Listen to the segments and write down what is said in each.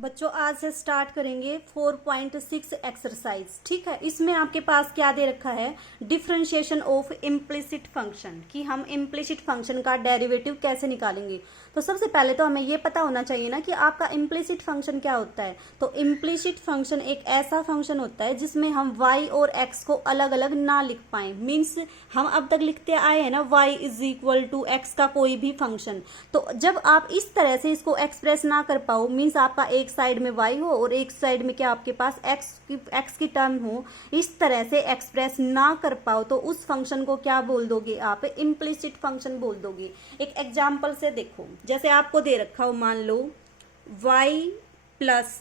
बच्चों आज से स्टार्ट करेंगे 4.6 एक्सरसाइज। ठीक है, इसमें आपके पास क्या दे रखा है, डिफरेंशिएशन ऑफ इम्प्लिसिट फंक्शन, कि हम इम्प्लिसिट फंक्शन का डेरिवेटिव कैसे निकालेंगे। तो सबसे पहले तो हमें ये पता होना चाहिए ना कि आपका इम्प्लिसिट फंक्शन क्या होता है। तो इम्प्लिसिट फंक्शन एक ऐसा फंक्शन होता है जिसमें हम y और x को अलग अलग ना लिख पाए। मीन्स हम अब तक लिखते आए हैं ना y is equal to x का कोई भी फंक्शन। तो जब आप इस तरह से इसको एक्सप्रेस ना कर पाओ, मीन्स आपका एक साइड में y हो और एक साइड में क्या आपके पास x की टर्म हो, इस तरह से एक्सप्रेस ना कर पाओ तो उस फंक्शन को क्या बोल दोगे आप, इम्प्लिसिट फंक्शन बोल दोगे। एक एग्जाम्पल से देखो, जैसे आपको दे रखा हो, मान लो y plus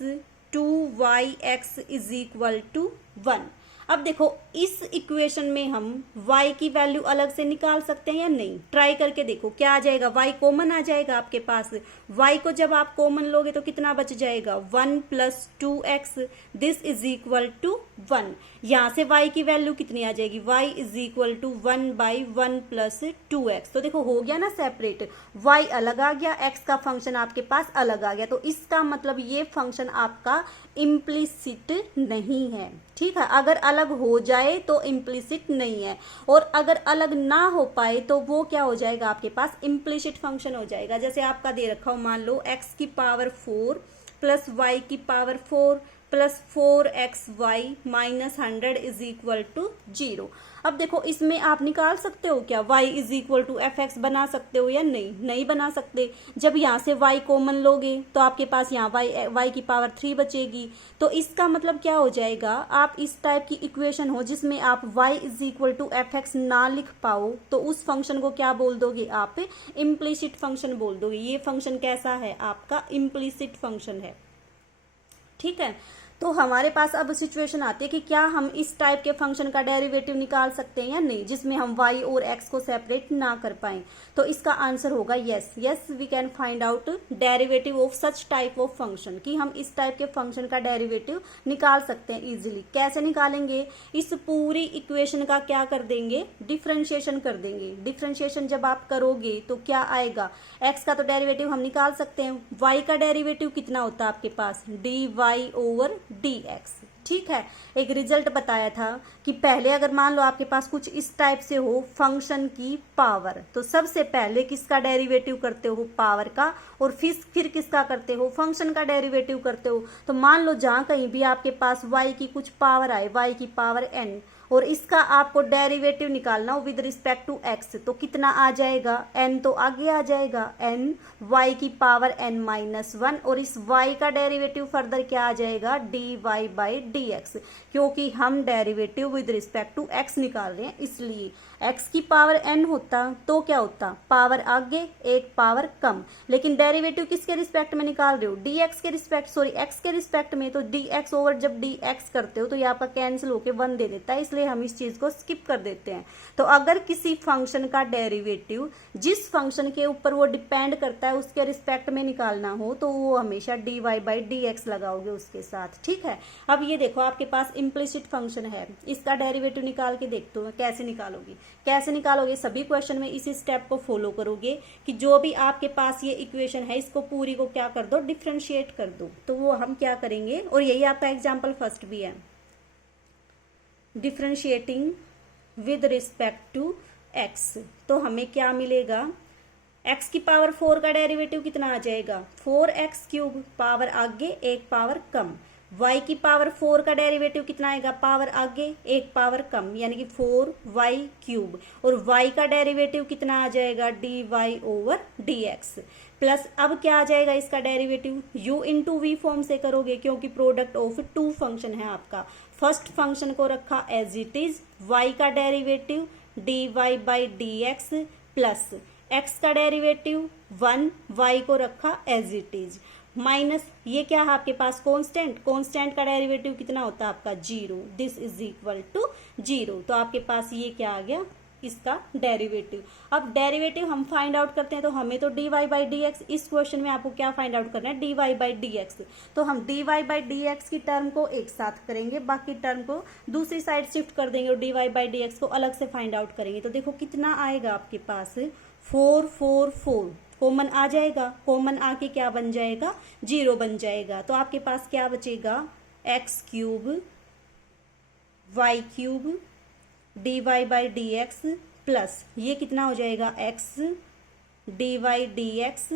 2yx is equal to 1। अब देखो इस इक्वेशन में हम y की वैल्यू अलग से निकाल सकते हैं या नहीं, ट्राई करके देखो क्या आ जाएगा। y कॉमन आ जाएगा आपके पास। y को जब आप कॉमन लोगे तो कितना बच जाएगा, 1 plus 2x, this is equal to 1। यहाँ से y की वैल्यू कितनी आ जाएगी, y is equal to 1 by 1 plus 2x। तो देखो हो गया ना सेपरेट, y अलग आ गया, x का फंक्शन आपके पास अलग आ गया। तो इसका मतलब ये फंक्शन आपका इम्प्लिसिट नहीं है। ठीक है, अगर अलग हो जाए तो इम्प्लिसिट नहीं है, और अगर अलग ना हो पाए तो वो क्या हो जाएगा, आपके पास इम्प्लिसिट फंक्शन हो जाएगा। जैसे आपका दे रखा हो, मान लो x की पावर 4 प्लस y की power 4 plus 4xy minus 100 is equal to 0। अब देखो इसमें आप निकाल सकते हो क्या, y is equal to fx बना सकते हो या नहीं, नहीं बना सकते। जब यहाँ से y कॉमन लोगे तो आपके पास यहाँ y की पावर 3 बचेगी। तो इसका मतलब क्या हो जाएगा, आप इस टाइप की इक्वेशन हो जिसमें आप y is equal to fx ना लिख पाओ तो उस फंक्शन को क्या बोल दोगे आप, इम्प्लिसिट फंक्शन बोल दोगे। ये फंक्शन कैसा है, आपका इम्प्लिसिट फंक्शन है। ठीक है, तो हमारे पास अब सिचुएशन आती है कि क्या हम इस टाइप के फंक्शन का डेरिवेटिव निकाल सकते हैं या नहीं, जिसमें हम y और x को सेपरेट ना कर पाए। तो इसका आंसर होगा yes, yes we can find out derivative of such type of function, कि हम इस टाइप के फंक्शन का डेरिवेटिव निकाल सकते हैं इजीली। कैसे निकालेंगे, इस पूरी इक्वेशन का क्या कर देंगे, डिफरेंशिएशन कर देंगे। डिफरेंशिएशन जब आप करोगे तो क्या आएगा, x का तो डेरिवेटिव हम निकाल सकते हैं, y का डेरिवेटिव कितना होता है आपके पास, dy ओवर dx। ठीक है, एक रिजल्ट बताया था कि पहले अगर मान लो आपके पास कुछ इस टाइप से हो फंक्शन की पावर, तो सबसे पहले किसका डेरिवेटिव करते हो, पावर का, और फिर किसका करते हो, फंक्शन का डेरिवेटिव करते हो। तो मान लो जहां कहीं भी आपके पास y की कुछ पावर आए, y की पावर n, और इसका आपको डेरिवेटिव निकालना हो विद रिस्पेक्ट टू x, तो कितना आ जाएगा, n तो आगे आ जाएगा, n y की पावर n माइनस 1, और इस y का डेरिवेटिव फर्दर क्या आ जाएगा, dy बाई dx, क्योंकि हम derivative with respect to x निकाल रहे हैं इसलिए। x की पावर n होता तो क्या होता, पावर आगे एक पावर कम, लेकिन डेरिवेटिव किसके रिस्पेक्ट में निकाल रहे हो, dx के रिस्पेक्ट, सॉरी x के रिस्पेक्ट में। तो dx ओवर जब dx करते हो तो ये आपका कैंसिल होके 1 दे देता है, इसलिए हम इस चीज को स्किप कर देते हैं। तो अगर किसी फंक्शन का डेरिवेटिव जिस फंक्शन के ऊपर वो डिपेंड करता है उसके रिस्पेक्ट में निकालना हो तो वो हमेशा dy बाई dx लगाओगे उसके साथ। ठीक है, अब ये देखो आपके पास इम्प्लिसिट फंक्शन है, इसका डेरिवेटिव निकाल के देखते हो कैसे निकालोगे। कैसे निकालोगे, सभी क्वेश्चन में इसी स्टेप को फॉलो करोगे कि जो भी आपके पास ये इक्वेशन है इसको पूरी को क्या कर दो, डिफरेंशिएट कर दो। तो वो हम क्या करेंगे, और यही आपका एग्जाम्पल फर्स्ट भी है, differentiating with respect to x। तो हमें क्या मिलेगा, x की पावर 4 का डेरिवेटिव कितना आ जाएगा, 4x क्यूब, पावर आगे एक पावर कम। y की पावर 4 का डेरिवेटिव कितना आएगा, पावर आगे एक पावर कम, यानी कि 4y क्यूब, और y का डेरिवेटिव कितना आ जाएगा, dy ओवर dx। प्लस अब क्या आ जाएगा इसका derivative, u into V form से करोगे क्योंकि प्रोडक्ट ऑफ टू फंक्शन है आपका। फर्स्ट फंक्शन को रखा एज इट इज, y का derivative dy by dx plus x का डेरिवेटिव 1, y को रखा एज इट इज, माइनस ये क्या है आपके पास, कांस्टेंट, कांस्टेंट का डेरिवेटिव कितना होता है आपका 0, दिस इज इक्वल टू 0। तो आपके पास ये क्या आ गया, इसका डेरिवेटिव। अब डेरिवेटिव हम फाइंड आउट करते हैं तो हमें तो dy बाई dx, इस क्वेश्चन में आपको क्या फाइंड आउट करना है, dy बाई dx। तो हम dy बाई dx की टर्म को एक साथ करेंगे, बाकी टर्म को दूसरी साइड शिफ्ट कर देंगे और dy बाई dx को अलग से फाइंड आउट करेंगे। तो देखो कितना आएगा आपके पास, 4 4 4 कॉमन आ जाएगा, कॉमन आके क्या बन जाएगा, 0 बन जाएगा। तो आपके पास क्या बचेगा, X cube Y cube D Y by D x plus ये कितना हो जाएगा, X D Y D x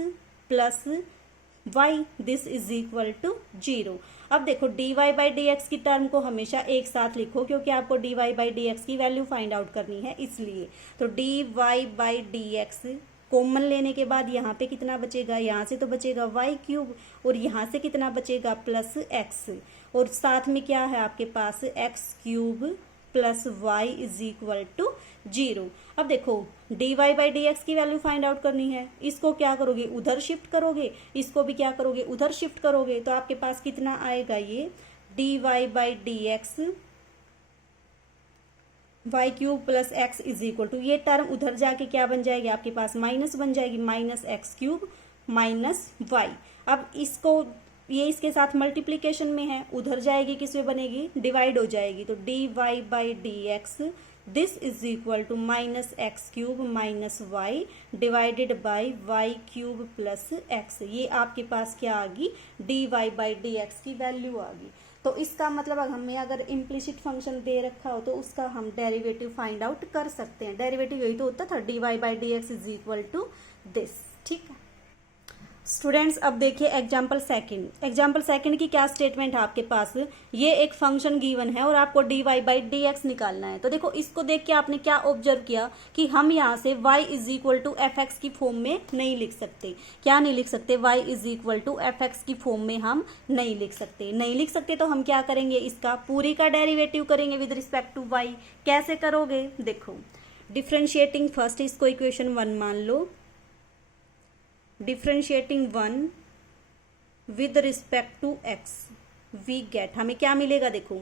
plus Y, this is equal to 0। अब देखो dy बाई डी एक्स की टर्म को हमेशा एक साथ लिखो, क्योंकि आपको dy बाई डी एक्स की वैल्यू फाइंड आउट करनी है इसलिए। तो dy by D X common लेने के बाद यहाँ पे कितना बचेगा, यहाँ से तो बचेगा वाई क्यूब और यहाँ से कितना बचेगा प्लस एक्स, और साथ में क्या है आपके पास x cube plus y is equal to 0। अब देखो dy बाई डी एक्स की वैल्यू फाइंड आउट करनी है, इसको क्या करोगे, उधर शिफ्ट करोगे, इसको भी क्या करोगे, उधर शिफ्ट करोगे। तो आपके पास कितना आएगा, ये dy by D X Y cube plus X is equal to, ये टर्म उधर जाके क्या बन जाएगी, आपके पास माइनस बन जाएगी, minus X cube minus Y. अब इसको ये इसके साथ मल्टीप्लीकेशन में है, उधर जाएगी किस में बनेगी, डिवाइड हो जाएगी। तो dy by D x this is equal to minus X cube minus Y divided by Y cube plus X. ये आपके पास क्या आ गई, dy बाई डी एक्स की वैल्यू आ गई। तो इसका मतलब हमें अगर इम्प्लिसिट फंक्शन दे रखा हो तो उसका हम डेरिवेटिव फाइंड आउट कर सकते हैं। डेरिवेटिव यही तो होता था, dy by D x is equal to this. ठीक है स्टूडेंट्स, अब देखिए एग्जाम्पल सेकंड। एग्जाम्पल सेकंड की क्या स्टेटमेंट है आपके पास, ये एक फंक्शन गिवन है और आपको dy बाई डी एक्स निकालना है। तो देखो इसको देख के आपने क्या ऑब्जर्व किया कि हम यहाँ से y is equal to f x की फॉर्म में नहीं लिख सकते। क्या नहीं लिख सकते, y is equal to f x की फॉर्म में हम नहीं लिख सकते। नहीं लिख सकते तो हम क्या करेंगे, इसका पूरी का डेरिवेटिव करेंगे विद रिस्पेक्ट टू y। कैसे करोगे, देखो डिफ्रेंशिएटिंग फर्स्ट इसको इक्वेशन 1 मान लो, differentiating 1 with respect to x we get, हमें क्या मिलेगा, देखो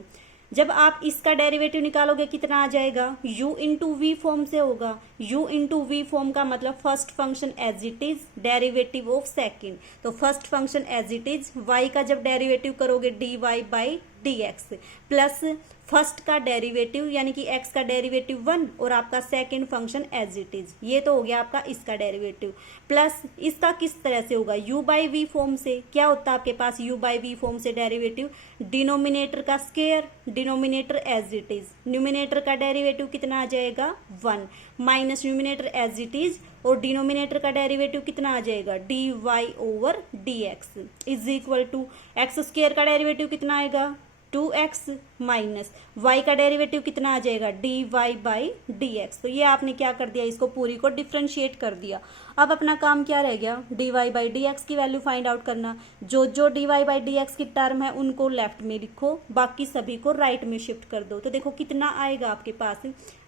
जब आप इसका डेरिवेटिव निकालोगे कितना आ जाएगा, u इंटू वी फॉर्म से होगा। u इंटू वी फॉर्म का मतलब first function as it is derivative of second. तो first function as it is y का जब डेरिवेटिव करोगे dy by D x plus first का डेरिवेटिव यानी कि x का डेरिवेटिव 1 और आपका second function as it is, ये तो हो गया आपका इसका डेरिवेटिव। प्लस इसका किस तरह से होगा, u बाई वी फॉर्म से। क्या होता है आपके पास u बाई वी फॉर्म से डेरिवेटिव, डिनोमिनेटर का square, denominator as it is, numerator का डेरिवेटिव कितना आ जाएगा 1 minus numerator as it is और डिनोमिनेटर का डेरिवेटिव कितना आ जाएगा dy over d x is equal to x square का डेरिवेटिव कितना आएगा 2x माइनस y का डेरिवेटिव कितना आ जाएगा dy बाई डी एक्स। तो ये आपने क्या कर दिया, इसको पूरी को डिफ्रेंशिएट कर दिया। अब अपना काम क्या रह गया, dy बाई डी एक्स की वैल्यू फाइंड आउट करना। जो जो dy बाई डी एक्स की टर्म है उनको लेफ्ट में लिखो, बाकी सभी को राइट में शिफ्ट कर दो। तो देखो कितना आएगा आपके पास,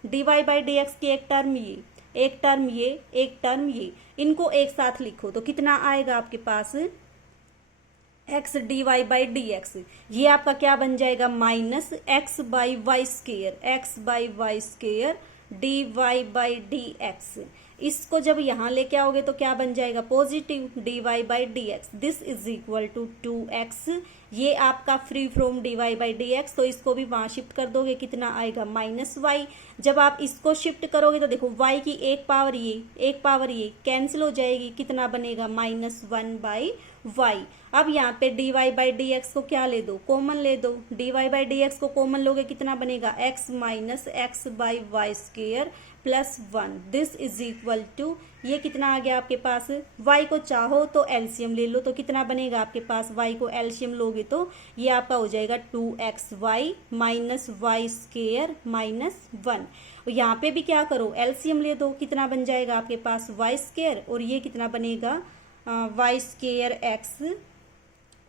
dy बाई डी एक्स की एक टर्म ये, एक टर्म ये, एक टर्म ये, इनको एक साथ लिखो तो कितना आएगा आपके पास x d by D x. ये आपका क्या बन जाएगा, minus x by y square, x by y square d by D x. इसको जब यहाँ लेके आओगे तो क्या बन जाएगा, positive dy by D x. This is equal to 2x, ये आपका free from dy by D x, तो इसको भी वहां शिफ्ट कर दोगे, कितना आएगा माइनस वाई। जब आप इसको शिफ्ट करोगे तो देखो y की एक पावर ये, एक पावर ये कैंसिल हो जाएगी, कितना बनेगा -1 बाई y। अब यहाँ पे dy बाई डी एक्स को क्या ले दो, कॉमन ले दो। dy बाई डी एक्स को कॉमन लोगे कितना बनेगा, x minus x by y square plus 1। This is equal to, ये कितना आ गया आपके पास, y को चाहो तो एलसीएम ले लो तो कितना बनेगा आपके पास, y को एलसीएम लोगे तो ये आपका हो जाएगा 2xy minus y square minus 1। यहाँ पे भी क्या करो, एलसीएम ले दो, कितना बन जाएगा आपके पास वाई स्क्वेयर और ये कितना बनेगा y square x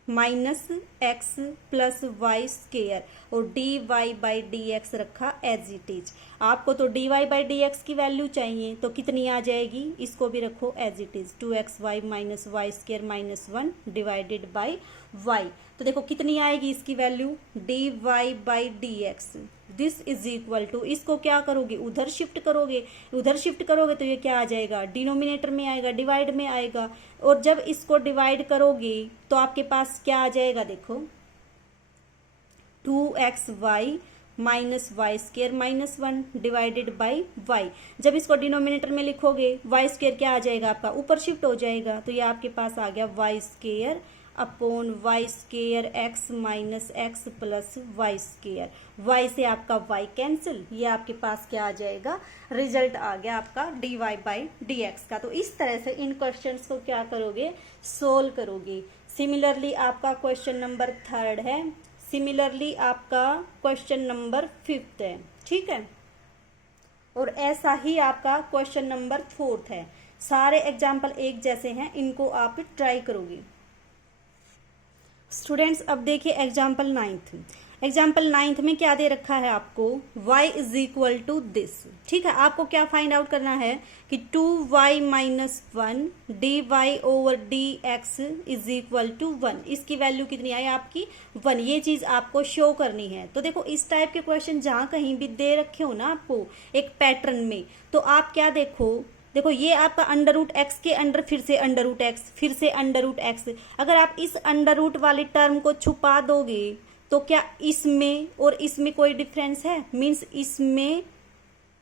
minus x plus y square और dy बाई डी एक्स रखा एज इट इज। आपको तो dy बाई डी एक्स की वैल्यू चाहिए तो कितनी आ जाएगी, इसको भी रखो as it is 2xy minus y square minus 1 divided by y। तो देखो कितनी आएगी इसकी value dy by D x. This is equal to, इसको क्या करोगे, उधर शिफ्ट करोगे, उधर शिफ्ट करोगे तो ये क्या आ जाएगा, डिनोमिनेटर में आएगा, डिवाइड में आएगा। और जब इसको डिवाइड करोगे तो आपके पास क्या आ जाएगा, देखो 2xy minus y square minus 1 divided by y. जब इसको डिनोमिनेटर में लिखोगे वाई स्केयर क्या आ जाएगा आपका, ऊपर शिफ्ट हो जाएगा, तो ये आपके पास आ गया y square upon y square x minus x plus y square. Y से आपका वाई कैंसिल, ये आपके पास क्या आ जाएगा, रिजल्ट आ गया आपका dy बाई डी एक्स का। तो इस तरह से इन क्वेश्चंस को क्या करोगे, सोल्व करोगे। सिमिलरली आपका क्वेश्चन नंबर 3 है, सिमिलरली आपका क्वेश्चन नंबर 5 है, ठीक है, और ऐसा ही आपका क्वेश्चन नंबर 4 है। सारे एग्जाम्पल एक जैसे हैं, इनको आप ट्राई करोगे। स्टूडेंट्स अब देखिए एग्जाम्पल 9th। एग्जाम्पल 9th में क्या दे रखा है आपको, y is equal to this, ठीक है। आपको क्या फाइंड आउट करना है कि 2y minus 1 d y over d x is equal to 1। इसकी वैल्यू कितनी आई आपकी, 1। ये चीज आपको शो करनी है। तो देखो इस टाइप के क्वेश्चन जहां कहीं भी दे रखे हो ना आपको एक पैटर्न में, तो आप क्या देखो ये आपका अंडर रूट एक्स के अंडर फिर से अंडर रूट एक्स, फिर से अंडर रूट एक्स। अगर आप इस अंडर रूट वाली टर्म को छुपा दोगे तो क्या इसमें और इसमें कोई डिफरेंस है, मीन्स इसमें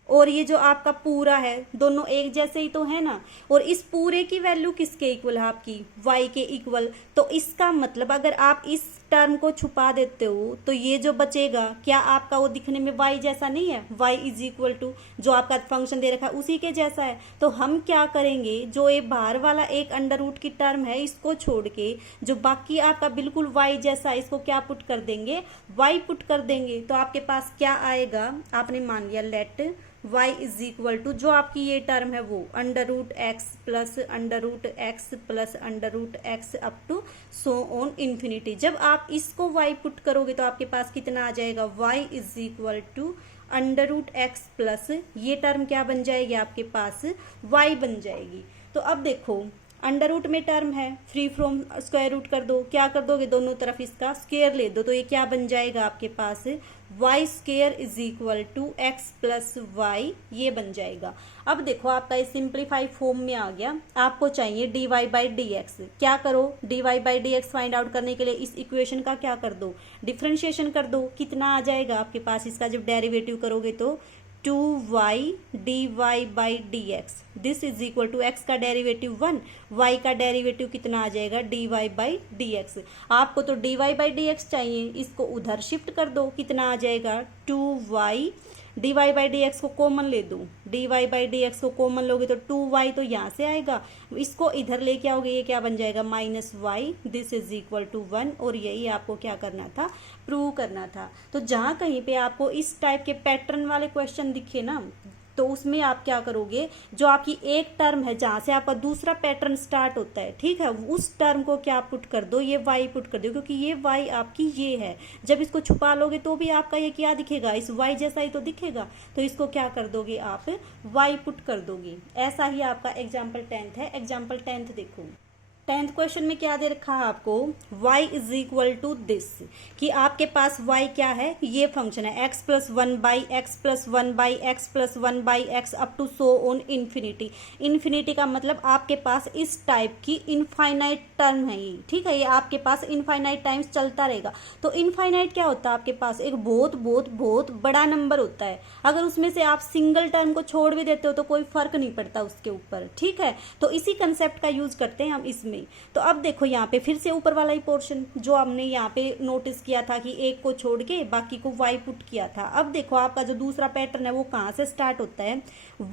और ये जो आपका पूरा है दोनों एक जैसे ही तो है ना। और इस पूरे की वैल्यू किसके इक्वल है आपकी, y के इक्वल। तो इसका मतलब अगर आप इस टर्म को छुपा देते हो तो ये जो बचेगा क्या आपका वो दिखने में y जैसा नहीं है, y इज इक्वल टू जो आपका फंक्शन दे रखा है उसी के जैसा है। तो हम क्या करेंगे, जो ये बाहर वाला एक अंडर रूट की टर्म है इसको छोड़ के जो बाकी आपका बिल्कुल y जैसा है इसको क्या पुट कर देंगे, y पुट कर देंगे। तो आपके पास क्या आएगा, आपने मान लिया let y is equal to जो आपकी ये टर्म है वो under root x plus under root x plus under root x up to so on infinity. जब आप इसको y पुट करोगे तो आपके पास कितना आ जाएगा, y is equal to under root x plus ये टर्म क्या बन जाएगी आपके पास, y बन जाएगी। तो अब देखो अंडर रूट में टर्म है, फ्री फ्रॉम स्क्वायर रूट कर दो, क्या कर दोगे दोनों तरफ इसका स्क्वायर ले दो, तो ये क्या बन जाएगा आपके पास, y square is equal to x plus y, ये बन जाएगा। अब देखो आपका ये सिंप्लीफाई फॉर्म में आ गया। आपको चाहिए d Y by D x, क्या करो d Y by D x find out करने के लिए इस इक्वेशन का क्या कर दो, डिफरेंशिएशन कर दो। कितना आ जाएगा आपके पास इसका जब डेरिवेटिव करोगे तो 2y dy by D x, this is equal to x का डेरिवेटिव 1, y का डेरिवेटिव कितना आ जाएगा dy बाई डी एक्स। आपको तो dy बाई डी एक्स चाहिए, इसको उधर शिफ्ट कर दो, कितना आ जाएगा 2y dy by D x को कॉमन ले दो, dy बाई डी एक्स को कॉमन लोगे तो 2y तो यहाँ से आएगा, इसको इधर लेके आओगे ये क्या बन जाएगा minus y, this is equal to 1। और यही आपको क्या करना था, प्रूव करना था। तो जहाँ कहीं पे आपको इस टाइप के पैटर्न वाले क्वेश्चन दिखे ना तो उसमें आप क्या करोगे, जो आपकी एक टर्म है जहां से आपका दूसरा पैटर्न स्टार्ट होता है, ठीक है, उस टर्म को क्या पुट कर दो, ये y पुट कर दो, क्योंकि ये y आपकी ये है। जब इसको छुपा लोगे तो भी आपका ये क्या दिखेगा, इस y जैसा ही तो दिखेगा। तो इसको क्या कर दोगे आप, y पुट कर दोगे। ऐसा ही आपका एग्जाम्पल 10th है। एग्जाम्पल 10th देखो, 10th क्वेश्चन में क्या दे रखा है आपको, y is equal to this, कि आपके पास y क्या है, ये फंक्शन है x plus 1 by x plus 1 by x plus 1 by x up to so on infinity. Infinity का मतलब आपके पास इस टाइप की इनफाइनाइट टर्म है ये, ठीक है, ये आपके पास इनफाइनाइट टाइम्स चलता रहेगा। तो इनफाइनाइट क्या होता है आपके पास, एक बहुत बहुत बहुत बड़ा नंबर होता है। अगर उसमें से आप सिंगल टर्म को छोड़ भी देते हो तो कोई फर्क नहीं पड़ता उसके ऊपर, ठीक है। तो इसी कंसेप्ट का यूज करते हैं हम इसमें। तो अब देखो यहाँ पे फिर से ऊपर वाला ही पोर्शन जो हमने यहाँ पे नोटिस किया था कि एक को छोड़ के बाकी को y पुट किया था। अब देखो आपका जो दूसरा पैटर्न है वो कहाँ से स्टार्ट होता है,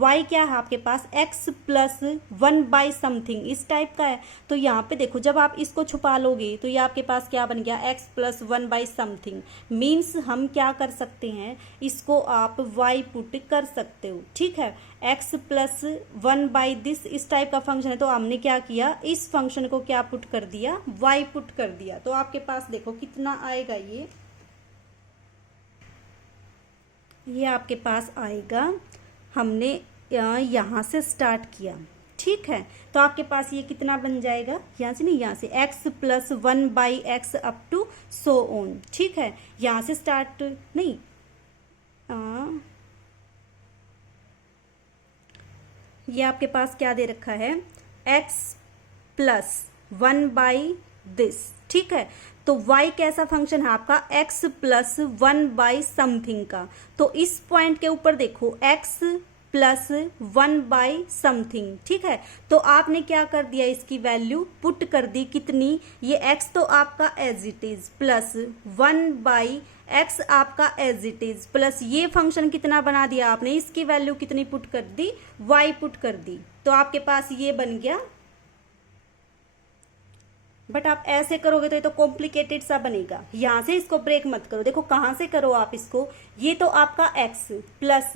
y क्या है आपके पास x प्लस 1 बाई समथिंग, इस टाइप का है। तो यहाँ पे देखो जब आप इसको छुपा लोगे तो ये आपके पास क्या बन गया, x plus 1 by something. Means हम क्या कर सकते हैं, इसको आप y पुट कर सकते हो, ठीक है। x प्लस 1 बाई दिस इस टाइप का फंक्शन है, तो हमने क्या किया, इस फंक्शन को क्या पुट कर दिया, y पुट कर दिया। तो आपके पास देखो कितना आएगा, ये आपके पास आएगा, हमने यहाँ से स्टार्ट किया, ठीक है। तो आपके पास ये कितना बन जाएगा, यहाँ से नहीं, यहाँ से x plus 1 by x up to so on, ठीक है। यहाँ से स्टार्ट नहीं, ये आपके पास क्या दे रखा है, x प्लस 1 बाई दिस, ठीक है। तो तो y कैसा फंक्शन है आपका, x प्लस 1/समथिंग का। तो इस पॉइंट के ऊपर देखो x प्लस 1/समथिंग, ठीक है। तो आपने क्या कर दिया, इसकी वैल्यू पुट कर दी कितनी, ये x तो आपका as it is plus 1/x आपका एज इट इज प्लस ये फंक्शन कितना बना दिया आपने, इसकी वैल्यू कितनी पुट कर दी, y पुट कर दी। तो आपके पास ये बन गया। बट आप ऐसे करोगे तो ये तो कॉम्प्लिकेटेड सा बनेगा, यहां से इसको ब्रेक मत करो। देखो कहां से करो आप इसको, ये तो आपका x प्लस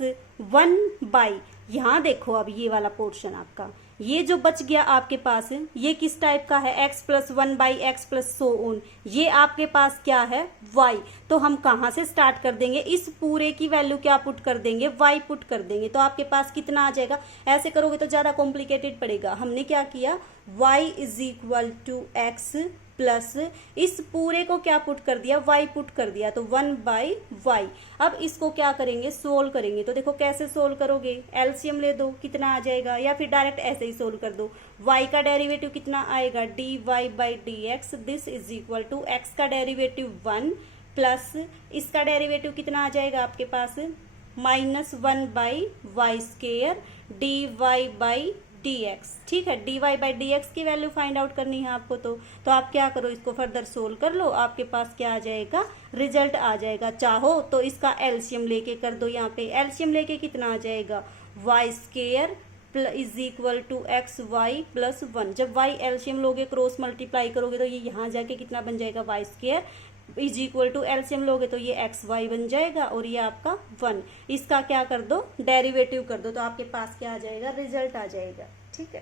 1/, यहां देखो अब ये वाला पोर्शन आपका, ये जो बच गया आपके पास, ये किस टाइप का है, x plus 1/x plus so on, ये आपके पास क्या है, y। तो हम कहां से स्टार्ट कर देंगे, इस पूरे की वैल्यू क्या पुट कर देंगे, y पुट कर देंगे। तो आपके पास कितना आ जाएगा, ऐसे करोगे तो ज्यादा कॉम्प्लिकेटेड पड़ेगा। हमने क्या किया, y is equal to x plus इस पूरे को क्या पुट कर दिया, y पुट कर दिया, तो 1/y। अब इसको क्या करेंगे, सोल्व करेंगे। तो देखो कैसे सोल्व करोगे, एलसीएम ले दो, कितना आ जाएगा, या फिर डायरेक्ट ऐसे ही सोल्व कर दो। y का डेरिवेटिव कितना आएगा, dy/dx, this is equal to x का डेरिवेटिव 1 प्लस इसका डेरिवेटिव कितना आ जाएगा आपके पास, -1/y² dy/dx, ठीक है। dy/dx की वैल्यू फाइंड आउट करनी है आपको। तो आप क्या करो, इसको फर्दर सोल्व कर लो, आपके पास क्या आ जाएगा, रिजल्ट आ जाएगा। चाहो तो इसका एलसीएम लेके कर दो, यहाँ पे एलसीएम लेके कितना आ जाएगा, y² is equal to xy plus 1। जब y एलसीएम लोगे, क्रॉस मल्टीप्लाई करोगे, तो ये यहाँ जाके कितना बन जाएगा, y² is equal to LCM लोगे तो ये xy बन जाएगा, और ये आपका 1। इसका क्या कर दो, डेरिवेटिव कर दो, तो आपके पास क्या आ जाएगा, रिजल्ट आ जाएगा, ठीक है।